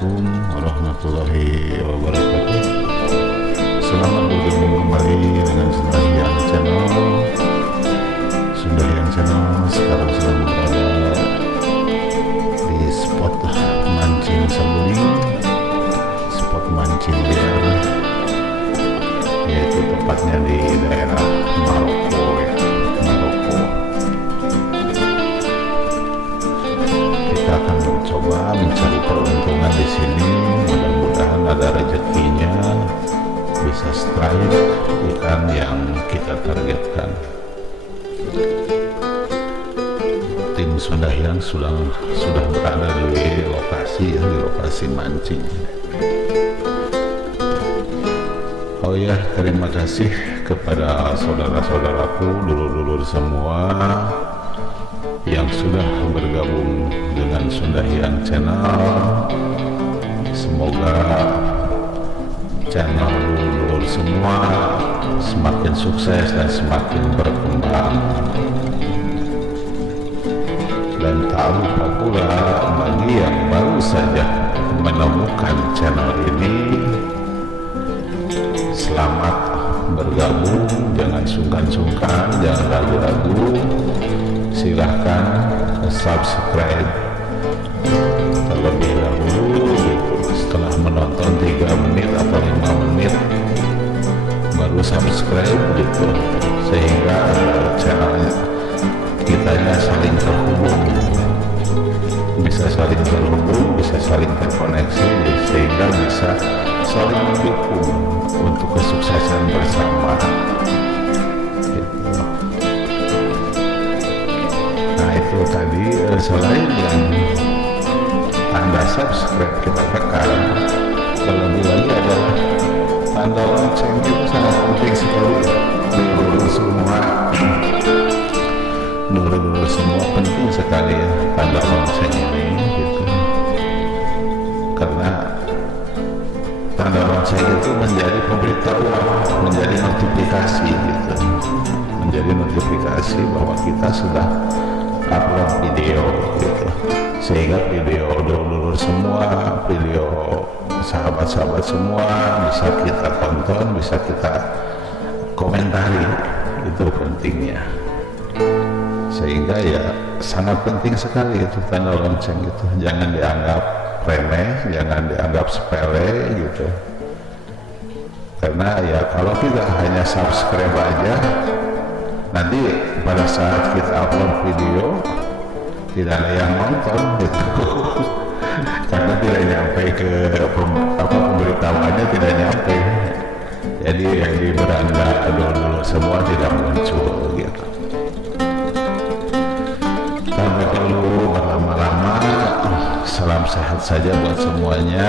Assalamualaikum warahmatullahi wabarakatuh. Selamat bergabung kembali dengan Sundahyang Channel. Sundahyang Channel sekarang sedang berada di spot mancing saguling, spot mancing liar, yaitu tepatnya di daerah Maroko ya, Maroko. Kita akan mencoba mencari peruntungan di sini. Mudah-mudahan ada rezekinya, bisa strike ikan yang kita targetkan. Tim Sundahyang sudah berada di lokasi mancing. Oh ya, terima kasih kepada saudara-saudaraku, dulur-dulur semua yang sudah bergabung dengan Sundahyang Channel. Semoga channel dulur semua semakin sukses dan semakin berkembang. Dan tak lupa pula bagi yang baru saja menemukan channel ini, selamat bergabung, jangan sungkan-sungkan, jangan ragu-ragu, silahkan subscribe terlebih dahulu gitu. Setelah menonton 3 menit atau 5 menit baru subscribe gitu, sehingga channel kitanya saling terhubung, bisa saling terhubung, bisa saling terkoneksi, sehingga bisa saling mendukung untuk kesuksesan bersama gitu. Nah itu tadi, selain yang tanda subscribe kita tekan, terlebih lagi adalah tanda lonceng. Itu sangat penting sekali, dulur-dulur semua, dulur-dulur semua, penting sekali ya tanda lonceng ini gitu. Karena tanda lonceng itu menjadi pemberitahuan, menjadi notifikasi gitu, menjadi notifikasi bahwa kita sudah upload video gitu, sehingga video dulur-dulur semua, video sahabat-sahabat semua bisa kita tonton, bisa kita komentari. Itu pentingnya, sehingga ya sangat penting sekali itu tanda lonceng itu. Jangan dianggap remeh, jangan dianggap sepele gitu. Karena ya kalau kita hanya subscribe aja, nanti pada saat kita upload video tidak ada yang nonton gitu. Karena tidak nyampe ke pemberitahuannya, tidak nyampe. Jadi yang di beranda dulu semua tidak muncul gitu. Tanpa perlu berlama-lama, salam sehat saja buat semuanya.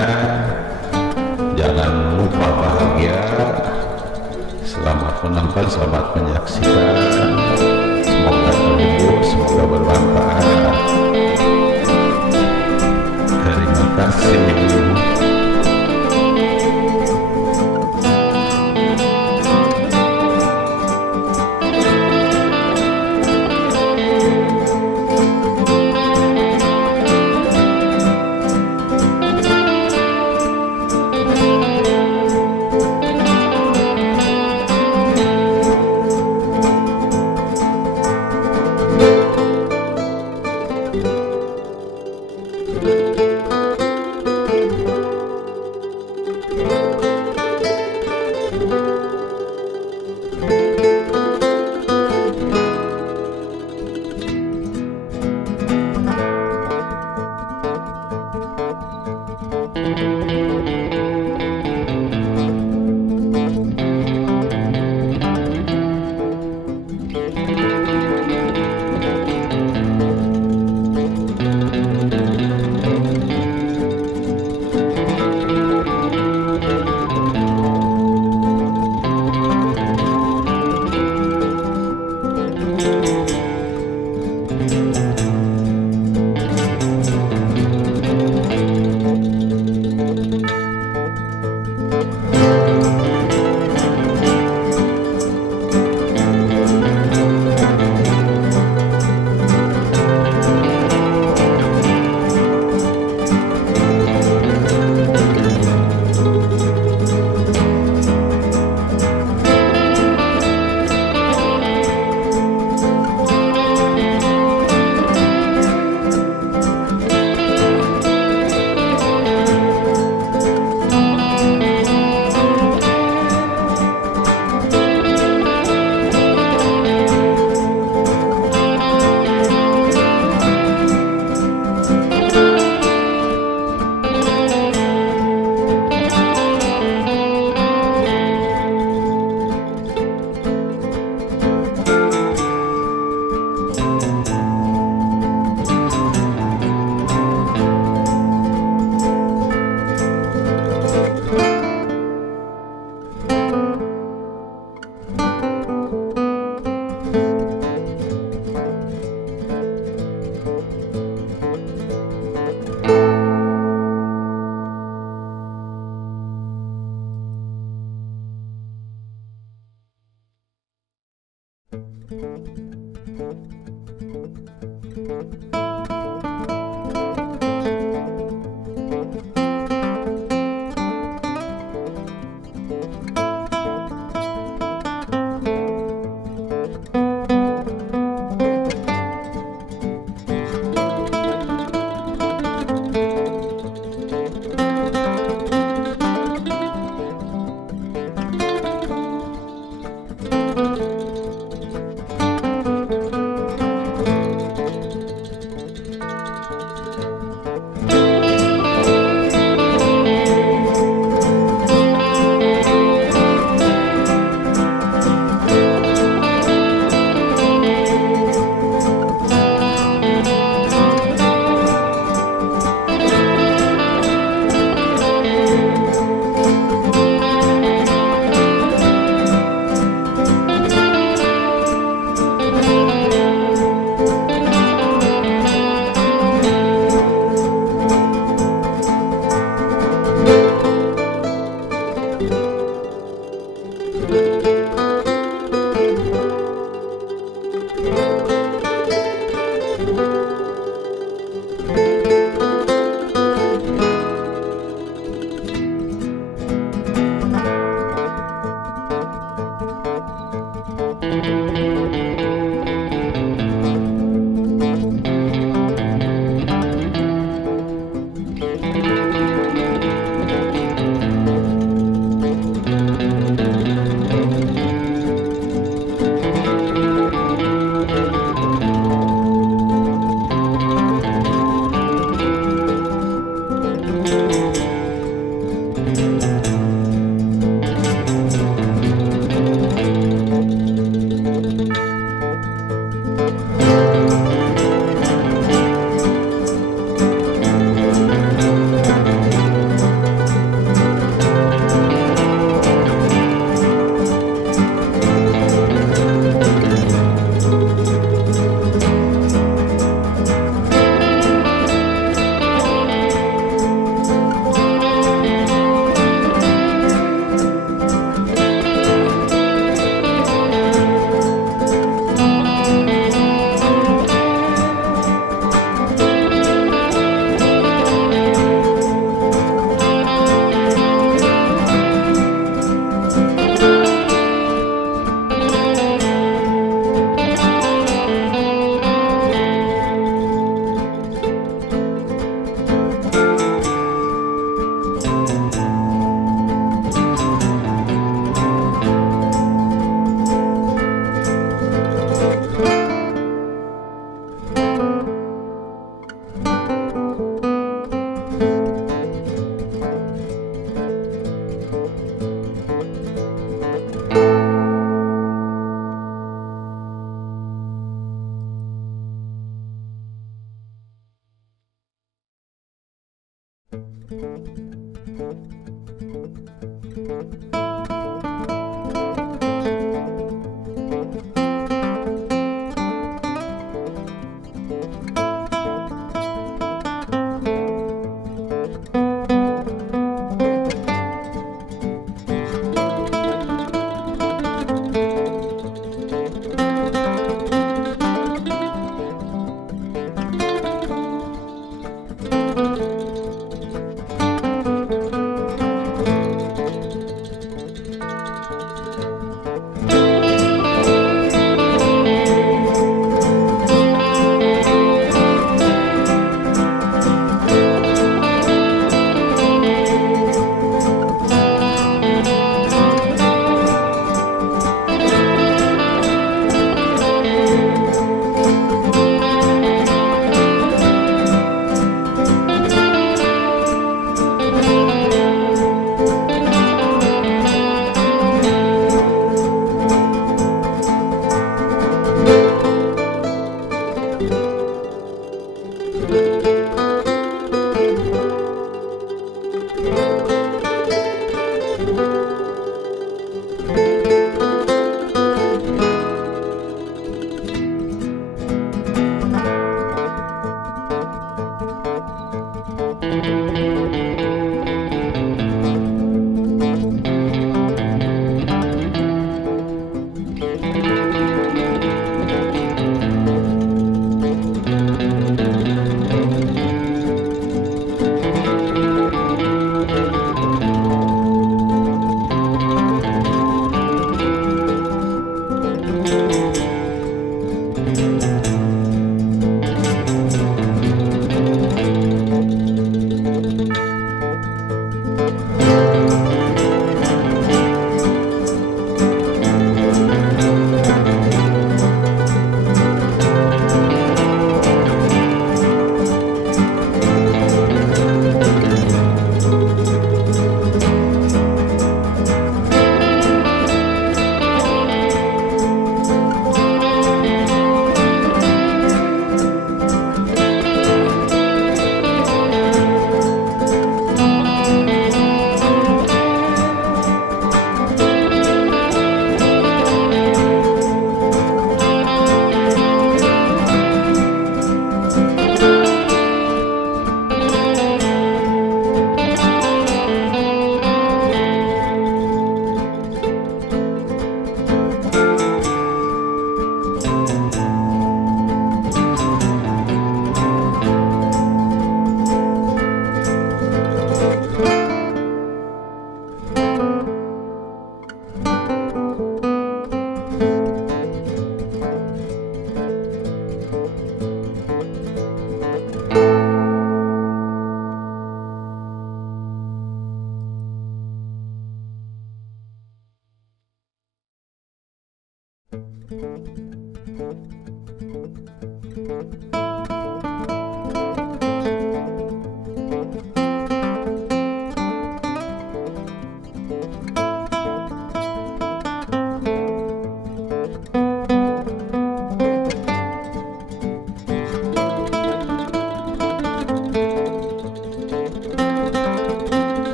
Jangan lupa bahagia. Selamat menonton, selamat menyaksikan. Semoga terhibur, semoga bermanfaat. Terima kasih.